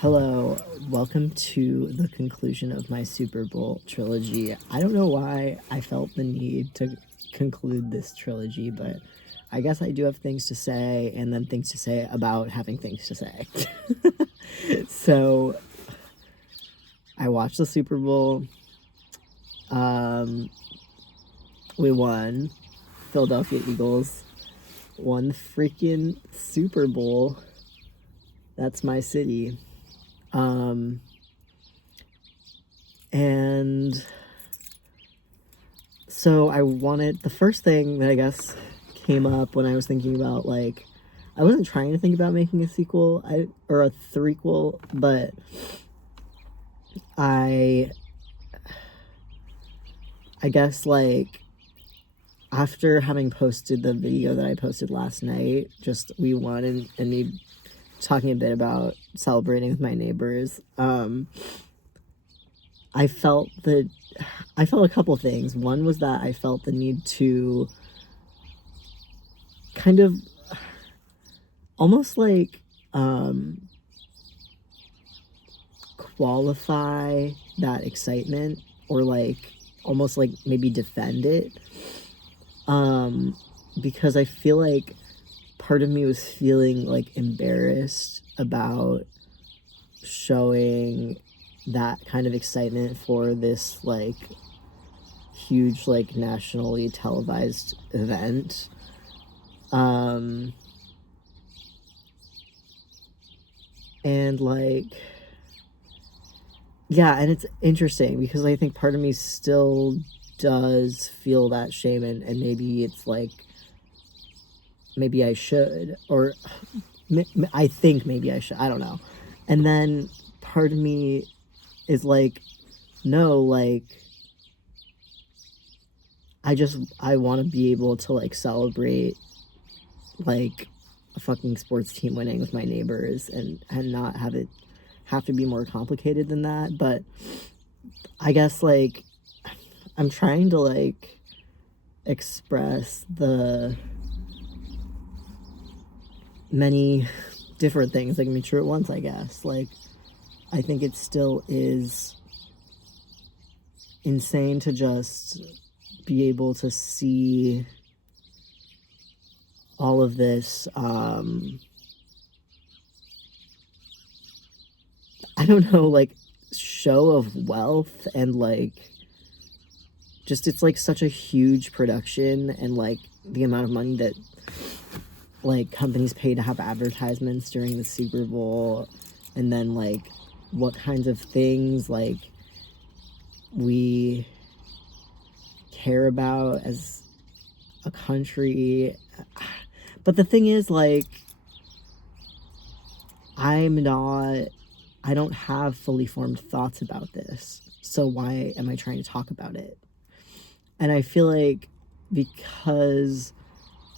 Hello, welcome to the conclusion of my Super Bowl trilogy. I don't know why I felt the need to conclude this trilogy, but I guess I do have things to say and then things to say about having things to say. So, I watched the Super Bowl. We won. Philadelphia Eagles won the freaking Super Bowl. That's my city. And so the first thing that I guess came up when I was thinking about, like, I wasn't trying to think about making a sequel, or a threequel, but I guess, like, after having posted the video that I posted last night, just we won, and me talking a bit about celebrating with my neighbors, I felt a couple things. One was that I felt the need to kind of almost like qualify that excitement, or like almost like maybe defend it, because I feel like part of me was feeling like embarrassed about showing that kind of excitement for this like huge, like, nationally televised event. And like, yeah, and it's interesting because I think part of me still does feel that shame, and maybe it's like, maybe I should, or I think maybe I should, I don't know. And then part of me is like, no, like, I want to be able to like celebrate like a fucking sports team winning with my neighbors, and not have it have to be more complicated than that. But I guess, like, I'm trying to like express the many different things that can be true at once, I guess. Like, I think it still is insane to just be able to see all of this, I don't know, like, show of wealth, and like, just, it's like such a huge production, and like the amount of money that like companies pay to have advertisements during the Super Bowl, and then like what kinds of things like we care about as a country. But the thing is, like, I don't have fully formed thoughts about this, so why am I trying to talk about it? And I feel like because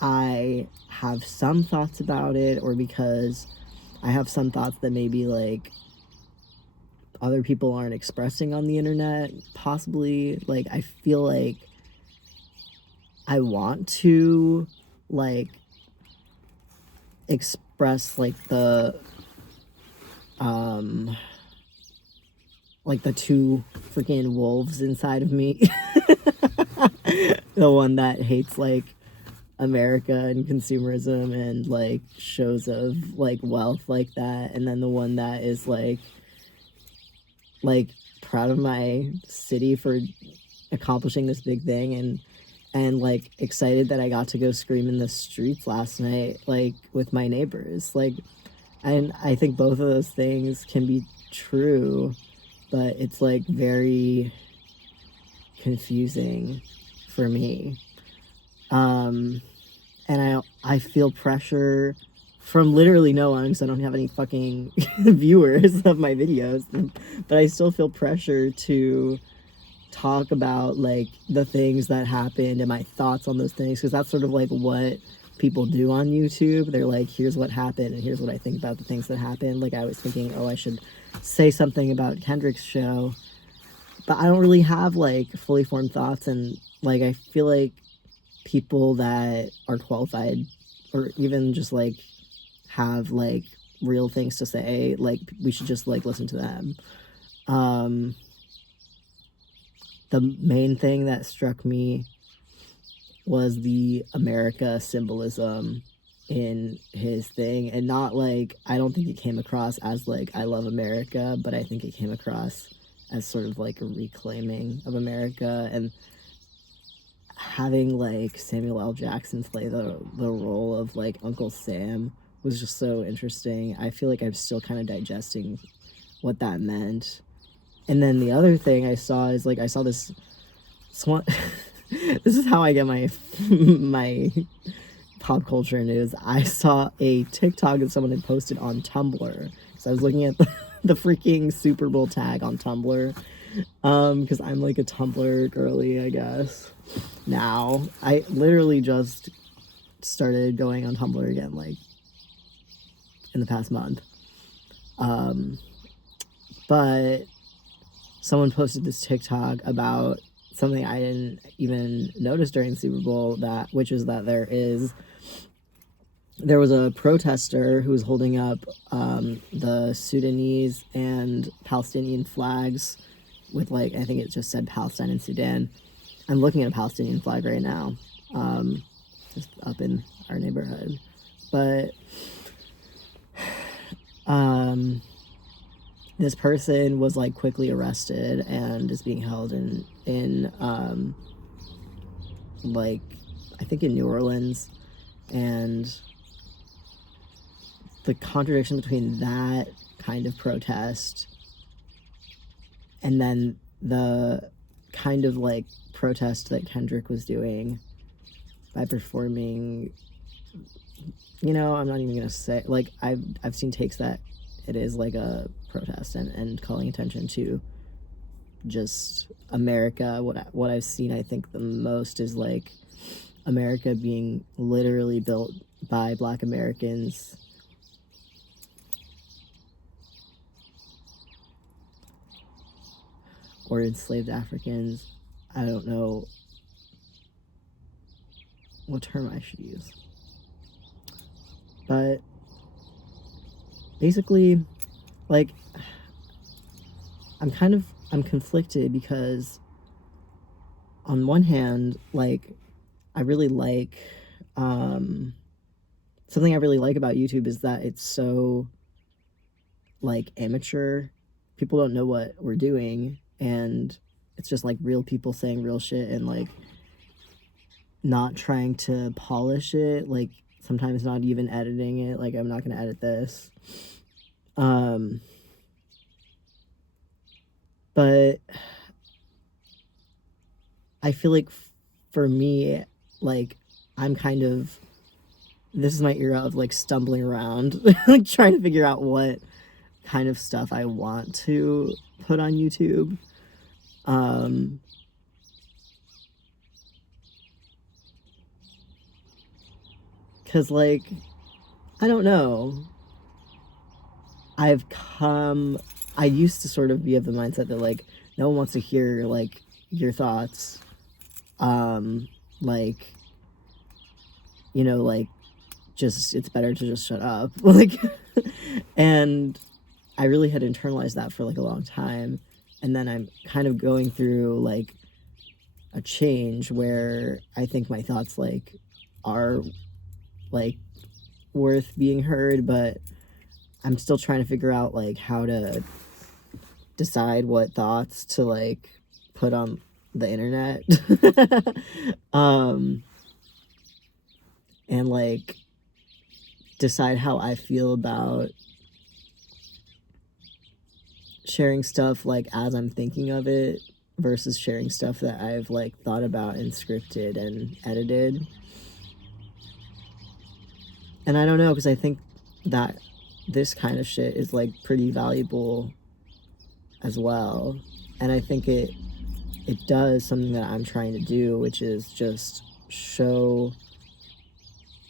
I have some thoughts about it, or because I have some thoughts that maybe like other people aren't expressing on the internet, possibly, like, I feel like I want to like express like the two freaking wolves inside of me. The one that hates like America and consumerism and like shows of like wealth like that, and then the one that is like proud of my city for accomplishing this big thing, and like excited that I got to go scream in the streets last night, like, with my neighbors. Like, and I think both of those things can be true, but it's like very confusing for me. And I feel pressure from literally no one, because I don't have any fucking viewers of my videos, but I still feel pressure to talk about like the things that happened and my thoughts on those things, because that's sort of like what people do on YouTube. They're like, here's what happened and here's what I think about the things that happened. Like, I was thinking, oh, I should say something about Kendrick's show, but I don't really have like fully formed thoughts. And like, I feel like people that are qualified, or even just like have like real things to say, like, we should just, like, listen to them. The main thing that struck me was the America symbolism in his thing, and not, like, I don't think it came across as, like, I love America, but I think it came across as sort of, like, a reclaiming of America, and having, like, Samuel L. Jackson play the role of, like, Uncle Sam was just so interesting. I feel like I'm still kind of digesting what that meant. And then the other thing I saw is, like, I saw this one. This is how I get my my pop culture news. I saw a TikTok that someone had posted on Tumblr. So I was looking at the freaking Super Bowl tag on Tumblr. Because I'm like a Tumblr girly, I guess. Now, I literally just started going on Tumblr again, like, in the past month. But someone posted this TikTok about something I didn't even notice during the Super Bowl, which is that there was a protester who was holding up the Sudanese and Palestinian flags with, like, I think it just said Palestine and Sudan. I'm looking at a Palestinian flag right now, just up in our neighborhood. But this person was, like, quickly arrested and is being held in like, I think in New Orleans. And the contradiction between that kind of protest and then the kind of, like, protest that Kendrick was doing by performing, you know, I'm not even gonna say, like, I've seen takes that it is like a protest and calling attention to just America. What I've seen, I think the most is, like, America being literally built by Black Americans or enslaved Africans. I don't know what term I should use. But basically, like, I'm conflicted because on one hand, like, I really like, something I really like about YouTube is that it's so, like, amateur. People don't know what we're doing, and it's just, like, real people saying real shit and, like, not trying to polish it, like, sometimes not even editing it. Like, I'm not gonna edit this. But I feel like for me, like, this is my era of, like, stumbling around, like, trying to figure out what kind of stuff I want to put on YouTube. Cause, like, I don't know. I used to sort of be of the mindset that, like, no one wants to hear, like, your thoughts. Like, you know, like, just, it's better to just shut up. Like, and I really had internalized that for, like, a long time. And then I'm kind of going through, like, a change where I think my thoughts, like, are, like, worth being heard, but I'm still trying to figure out, like, how to decide what thoughts to, like, put on the internet. And, like, decide how I feel about sharing stuff, like, as I'm thinking of it versus sharing stuff that I've, like, thought about and scripted and edited. And I don't know, because I think that this kind of shit is, like, pretty valuable as well. And I think it does something that I'm trying to do, which is just show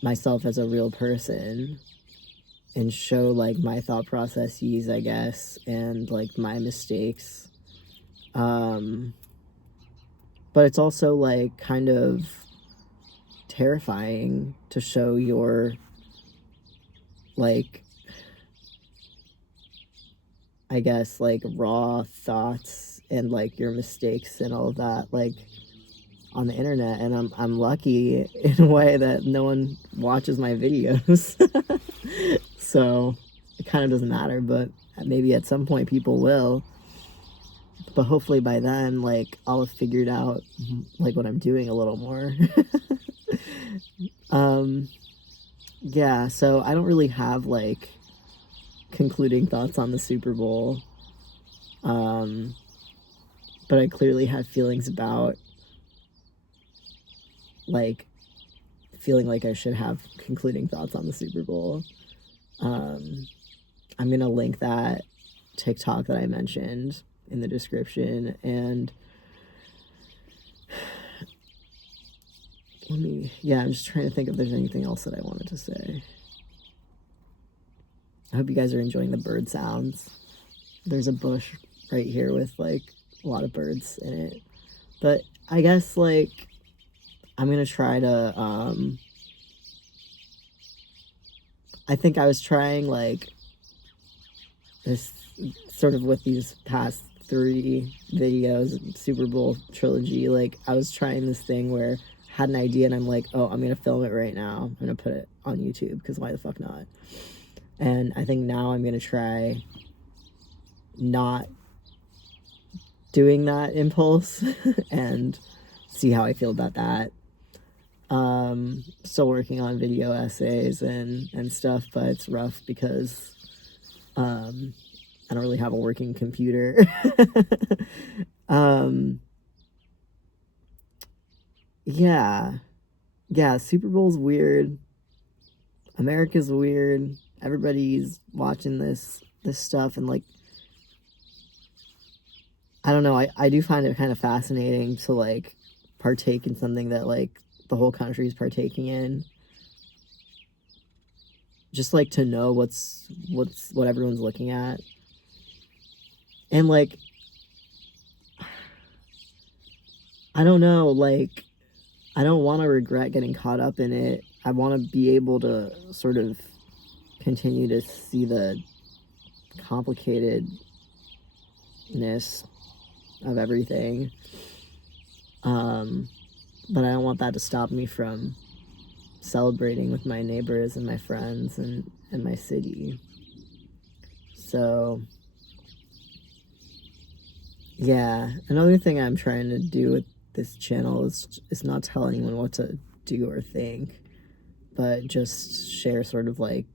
myself as a real person and show, like, my thought processes, I guess, and, like, my mistakes. But it's also, like, kind of terrifying to show your, like, I guess, like, raw thoughts and, like, your mistakes and all of that, like, on the internet, and I'm lucky in a way that no one watches my videos. So it kind of doesn't matter, but maybe at some point people will. But hopefully by then, like, I'll have figured out, like, what I'm doing a little more. um yeah, so I don't really have, like, concluding thoughts on the Super Bowl. But I clearly have feelings about, like, feeling like I should have concluding thoughts on the Super Bowl. I'm gonna link that TikTok that I mentioned in the description, and I'm just trying to think if there's anything else that I wanted to say. I hope you guys are enjoying the bird sounds. There's a bush right here with, like, a lot of birds in it. But I guess, like, I'm gonna try to, I think I was trying, like, this sort of with these past 3 videos, Super Bowl trilogy, like, I was trying this thing where I had an idea and I'm like, oh, I'm gonna film it right now. I'm gonna put it on YouTube, because why the fuck not? And I think now I'm gonna try not doing that impulse and see how I feel about that. Still working on video essays and stuff, but it's rough because I don't really have a working computer. Yeah, Super Bowl's weird. America's weird. Everybody's watching this stuff, and, like, I don't know, I do find it kind of fascinating to, like, partake in something that, like, the whole country's partaking in. Just, like, to know what everyone's looking at. And, like, I don't know, like, I don't want to regret getting caught up in it. I want to be able to sort of continue to see the complicatedness of everything. But I don't want that to stop me from celebrating with my neighbors and my friends and my city. So, yeah, another thing I'm trying to do with this channel is not tell anyone what to do or think, but just share sort of, like,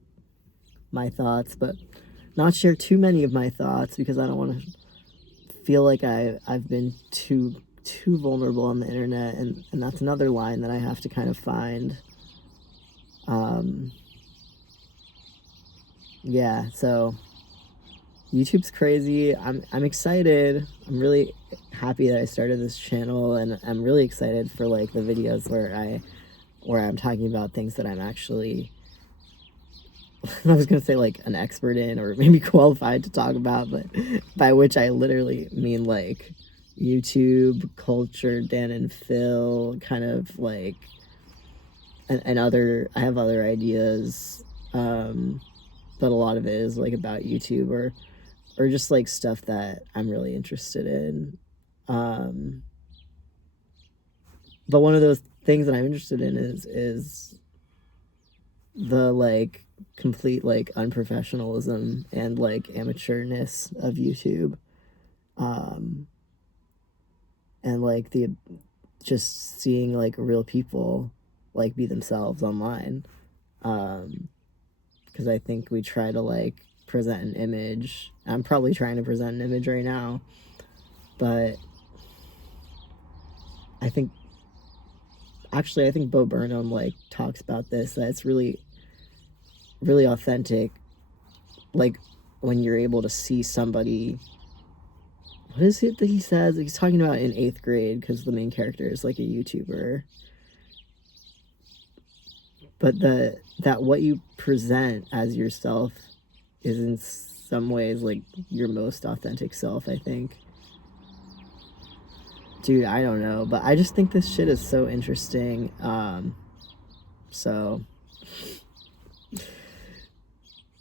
my thoughts, but not share too many of my thoughts, because I don't want to feel like I've been too vulnerable on the internet, and that's another line that I have to kind of find. Yeah, so YouTube's crazy. I'm excited. I'm really happy that I started this channel, and I'm really excited for, like, the videos where I'm talking about things that I'm actually I was gonna say, like, an expert in, or maybe qualified to talk about, but by which I literally mean, like, YouTube culture, Dan and Phil, kind of, like, and other, I have other ideas, but a lot of it is, like, about YouTube, or just, like, stuff that I'm really interested in. But one of those things that I'm interested in is the, like, complete, like, unprofessionalism and, like, amateurness of YouTube, and, like, the just seeing, like, real people, like, be themselves online, because I think we try to, like, present an image. I'm probably trying to present an image right now, but I think Bo Burnham, like, talks about this, that it's really authentic, like, when you're able to see somebody. What is it that he says? He's talking about in 8th grade, because the main character is, like, a YouTuber. But that what you present as yourself is in some ways, like, your most authentic self, I think. Dude, I don't know, but I just think this shit is so interesting. So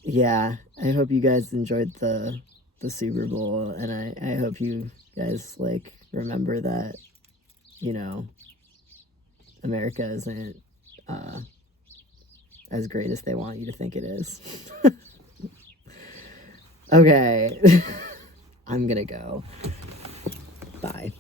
yeah, I hope you guys enjoyed the the Super Bowl, and I hope you guys, like, remember that, you know, America isn't as great as they want you to think it is. Okay. I'm gonna go. Bye.